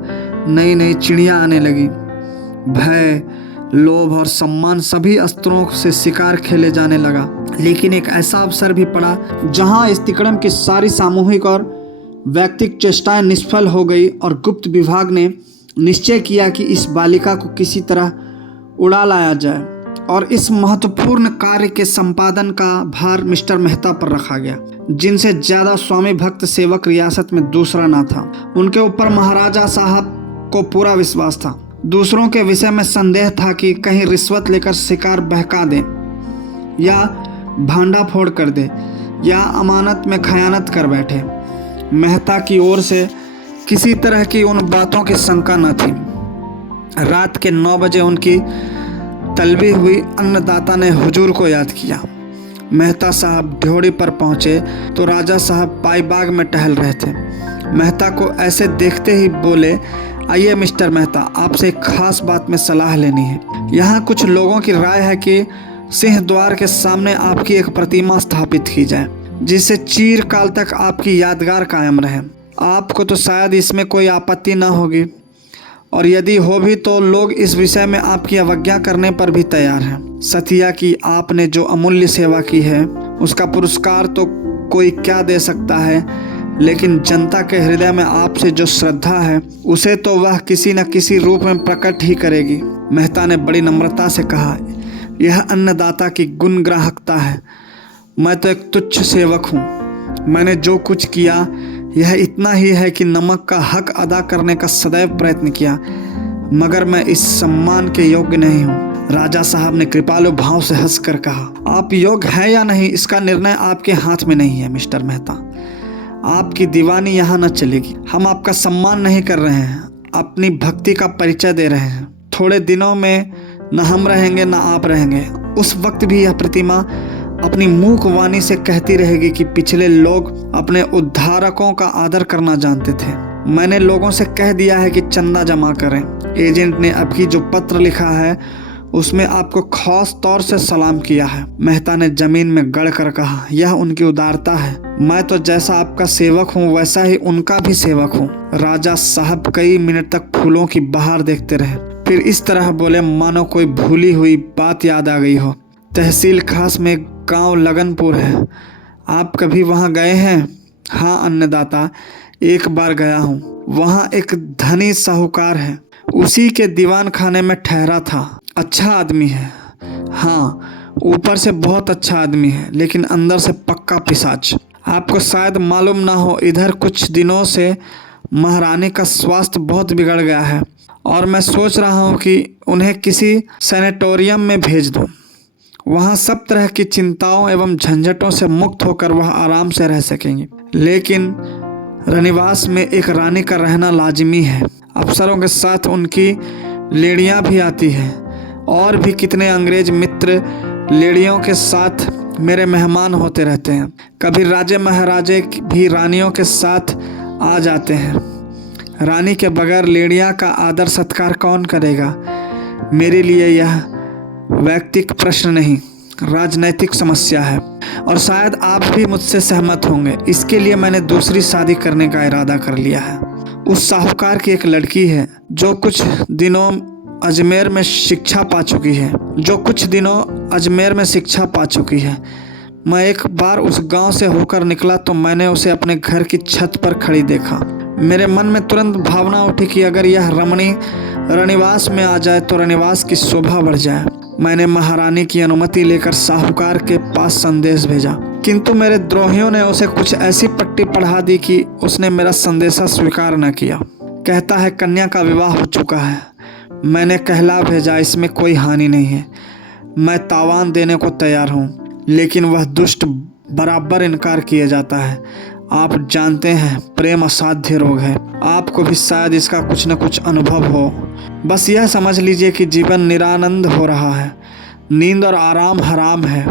नई नई चिड़ियाँ आने लगी। भय, लोभ और सम्मान सभी अस्त्रों से शिकार खेले जाने लगा। लेकिन एक ऐसा अवसर भी पड़ा जहां इस तिकड़म की सारी सामूहिक और व्यक्तिगत चेष्टाएं निष्फल हो गई और गुप्त विभाग ने निश्चय किया कि इस बालिका को किसी तरह उड़ा लाया जाए और इस महत्वपूर्ण कार्य के संपादन का भार मिस्टर मेहता पर रखा गया, जिनसे ज्यादा स्वामी भक्त सेवक रियासत में दूसरा ना था। उनके ऊपर महाराजा साहब को पूरा विश्वास था। दूसरों के विषय में संदेह था कि कहीं रिश्वत लेकर शिकार बहका दे या भांडाफोड़ कर दे या अमानत में खयानत कर बैठे। मेहता की ओर से किसी तरह की उन बातों की शंका न थी। रात के 9 बजे उनकी तलबी हुई अन्नदाता ने हुजूर को याद किया। मेहता साहब ड्योढ़ी पर पहुंचे तो राजा साहब पाईबाग में टहल रहे थे। मेहता को ऐसे देखते ही बोले, आइए मिस्टर मेहता, आपसे एक खास बात में सलाह लेनी है। यहाँ कुछ लोगों की राय है कि सिंह द्वार के सामने आपकी एक प्रतिमा स्थापित की जाए, जिससे चिरकाल तक आपकी यादगार कायम रहे। आपको तो शायद इसमें कोई आपत्ति न होगी, और यदि हो भी तो लोग इस विषय में आपकी अवज्ञा करने पर भी तैयार हैं। सतिया की आपने जो अमूल्य सेवा की है उसका पुरस्कार तो कोई क्या दे सकता है, लेकिन जनता के हृदय में आपसे जो श्रद्धा है उसे तो वह किसी न किसी रूप में प्रकट ही करेगी। मेहता ने बड़ी नम्रता से कहा, यह अन्नदाता की गुण ग्राहकता है। मैं तो एक तुच्छ सेवक हूँ। मैंने जो कुछ किया यह इतना ही है कि नमक का हक अदा करने का सदैव प्रयत्न किया, मगर मैं इस सम्मान के योग्य नहीं हूँ। राजा साहब ने कृपालु भाव से हंसकर कहा, आप योग्य हैं या नहीं इसका निर्णय आपके हाथ में नहीं है मिस्टर मेहता। आपकी दीवानी यहाँ न चलेगी। हम आपका सम्मान नहीं कर रहे हैं, अपनी भक्ति का परिचय दे रहे हैं। थोड़े दिनों में न हम रहेंगे न आप रहेंगे। उस वक्त भी यह प्रतिमा अपनी मूक वाणी से कहती रहेगी कि पिछले लोग अपने उद्धारकों का आदर करना जानते थे। मैंने लोगों से कह दिया है कि चंदा जमा करें। एजेंट ने अबकी जो पत्र लिखा है उसमें आपको खास तौर से सलाम किया है। मेहता ने जमीन में गड़ कर कहा, यह उनकी उदारता है। मैं तो जैसा आपका सेवक हूँ वैसा ही उनका भी सेवक हूँ। राजा साहब कई मिनट तक फूलों की बहार देखते रहे, फिर इस तरह बोले मानो कोई भूली हुई बात याद आ गई हो। तहसील खास में गांव लगनपुर है, आप कभी वहां गए हैं? हाँ अन्नदाता, एक बार गया हूँ। वहाँ एक धनी साहूकार है, उसी के दीवान खाने में ठहरा था। अच्छा आदमी है। हाँ, ऊपर से बहुत अच्छा आदमी है, लेकिन अंदर से पक्का पिशाच। आपको शायद मालूम ना हो, इधर कुछ दिनों से महारानी का स्वास्थ्य बहुत बिगड़ गया है और मैं सोच रहा हूँ कि उन्हें किसी सैनिटोरियम में भेज दूँ। वहाँ सब तरह की चिंताओं एवं झंझटों से मुक्त होकर वह आराम से रह सकेंगे। लेकिन रनिवास में एक रानी का रहना लाजिमी है। अफसरों के साथ उनकी लेडियाँ भी आती हैं और भी कितने अंग्रेज मित्र लेडियों के साथ मेरे मेहमान होते रहते हैं। कभी राजे महाराजे भी रानियों के साथ आ जाते हैं। रानी के बगैर लेडियाँ का आदर सत्कार कौन करेगा? मेरे लिए यह वैयक्तिक प्रश्न नहीं, राजनैतिक समस्या है और शायद आप भी मुझसे सहमत होंगे। इसके लिए मैंने दूसरी शादी करने का इरादा कर लिया है। उस साहूकार की एक लड़की है जो कुछ दिनों अजमेर में शिक्षा पा चुकी है। मैं एक बार उस गांव से होकर निकला तो मैंने उसे अपने घर की छत पर खड़ी देखा। मेरे मन में तुरंत भावना उठी कि अगर यह रमणी रनिवास में आ जाए तो रनिवास की शोभा बढ़ जाए। मैंने महारानी की अनुमति लेकर साहूकार के पास संदेश भेजा, किंतु मेरे द्रोहियों ने उसे कुछ ऐसी पट्टी पढ़ा दी कि उसने मेरा संदेशा स्वीकार न किया। कहता है कन्या का विवाह हो चुका है। मैंने कहला भेजा, इसमें कोई हानि नहीं है, मैं तावान देने को तैयार हूँ, लेकिन वह दुष्ट बराबर इनकार किया जाता है। आप जानते हैं प्रेम असाध्य रोग है। आपको भी शायद इसका कुछ न कुछ अनुभव हो। बस यह समझ लीजिए कि जीवन निरानंद हो रहा है। नींद और आराम हराम है।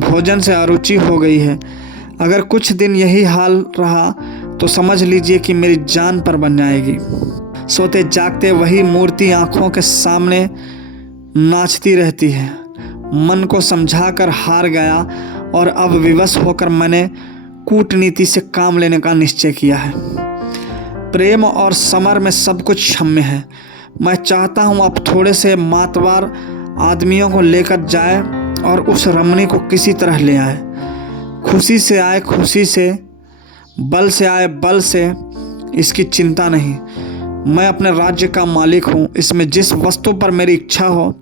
भोजन से अरुचि हो गई है। अगर कुछ दिन यही हाल रहा तो समझ लीजिए कि मेरी जान पर बन जाएगी। सोते जागते वही मूर्ति आंखों के सामने नाचती रहती है। मन को समझाकर हार गया और अब विवश होकर मैंने कूटनीति से काम लेने का निश्चय किया है। प्रेम और समर में सब कुछ क्षम्य है। मैं चाहता हूँ आप थोड़े से मातवार आदमियों को लेकर जाए और उस रमणी को किसी तरह ले आए। खुशी से आए खुशी से, बल से आए बल से, इसकी चिंता नहीं। मैं अपने राज्य का मालिक हूँ। इसमें जिस वस्तु पर मेरी इच्छा हो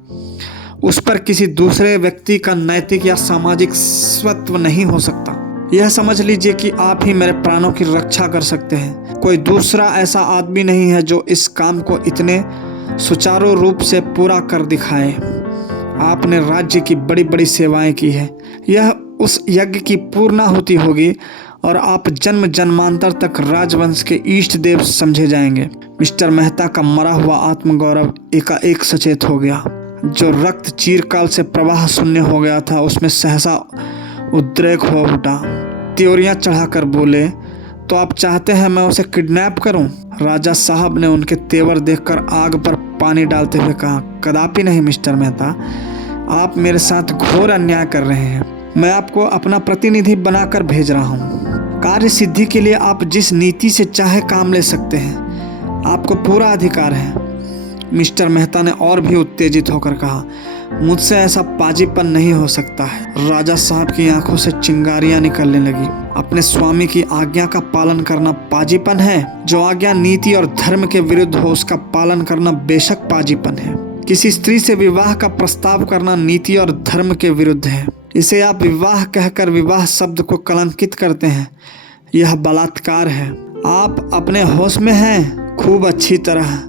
उस पर किसी दूसरे व्यक्ति का नैतिक या सामाजिक स्वत्व नहीं हो सकता। यह समझ लीजिए कि आप ही मेरे प्राणों की रक्षा कर सकते हैं। कोई दूसरा ऐसा आदमी नहीं है जो इस काम को इतने सुचारू रूप से पूरा कर दिखाए। आपने राज्य की बड़ी बड़ी सेवाएं की है। यह उस यज्ञ की पूर्णाहुति होगी और आप जन्म जन्मांतर तक राजवंश के इष्ट देव समझे जाएंगे। मिस्टर मेहता का मरा हुआ आत्मगौरव एकाएक सचेत हो गया। जो रक्त चिरकाल से प्रवाह शून्य हो गया था उसमें सहसा उद्रेक हो उठा। त्योरियां चढ़ाकर बोले, तो आप चाहते हैं मैं उसे किडनैप करूं? राजा साहब ने उनके तेवर देखकर आग पर पानी डालते हुए कहा, कदापि नहीं मिस्टर मेहता, आप मेरे साथ घोर अन्याय कर रहे हैं। मैं आपको अपना प्रतिनिधि बनाकर भेज रहा हूँ। कार्य सिद्धि के लिए आप जिस नीति से चाहे काम ले सकते हैं, आपको पूरा अधिकार है। मिस्टर मेहता ने और भी उत्तेजित होकर कहा, मुझसे ऐसा पाजीपन नहीं हो सकता है। राजा साहब की आंखों से चिंगारियां निकलने लगी। अपने स्वामी की आज्ञा का पालन करना पाजीपन है? जो आज्ञा नीति और धर्म के विरुद्ध हो उसका पालन करना बेशक पाजीपन है। किसी स्त्री से विवाह का प्रस्ताव करना नीति और धर्म के विरुद्ध है। इसे आप विवाह कहकर विवाह शब्द को कलंकित करते हैं। यह बलात्कार है। आप अपने होश में हैं? खूब अच्छी तरह।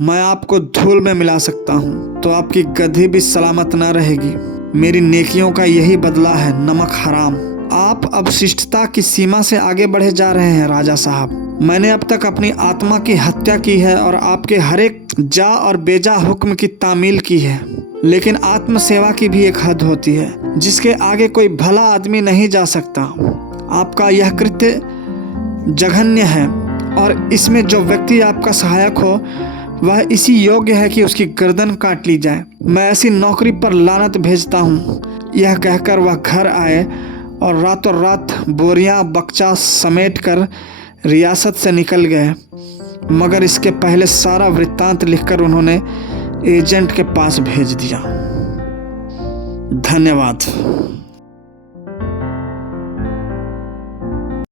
मैं आपको धूल में मिला सकता हूँ तो आपकी गद्दी भी सलामत न रहेगी। मेरी नेकियों का यही बदला है, नमक हराम। आप अब शिष्टता की सीमा से आगे बढ़े जा रहे हैं राजा साहब। मैंने अब तक अपनी आत्मा की हत्या की है और आपके हर एक जा और बेजा हुक्म की तामील की है, लेकिन आत्म सेवा की भी एक हद होती है जिसके आगे कोई भला आदमी नहीं जा सकता। आपका यह कृत्य जघन्य है और इसमें जो व्यक्ति आपका सहायक हो वह इसी योग्य है कि उसकी गर्दन काट ली जाए। मैं ऐसी नौकरी पर लानत भेजता हूँ। यह कहकर वह घर आए और रातों रात बोरियां बक्चा समेट कर रियासत से निकल गए। मगर इसके पहले सारा वृत्तांत लिखकर उन्होंने एजेंट के पास भेज दिया। धन्यवाद।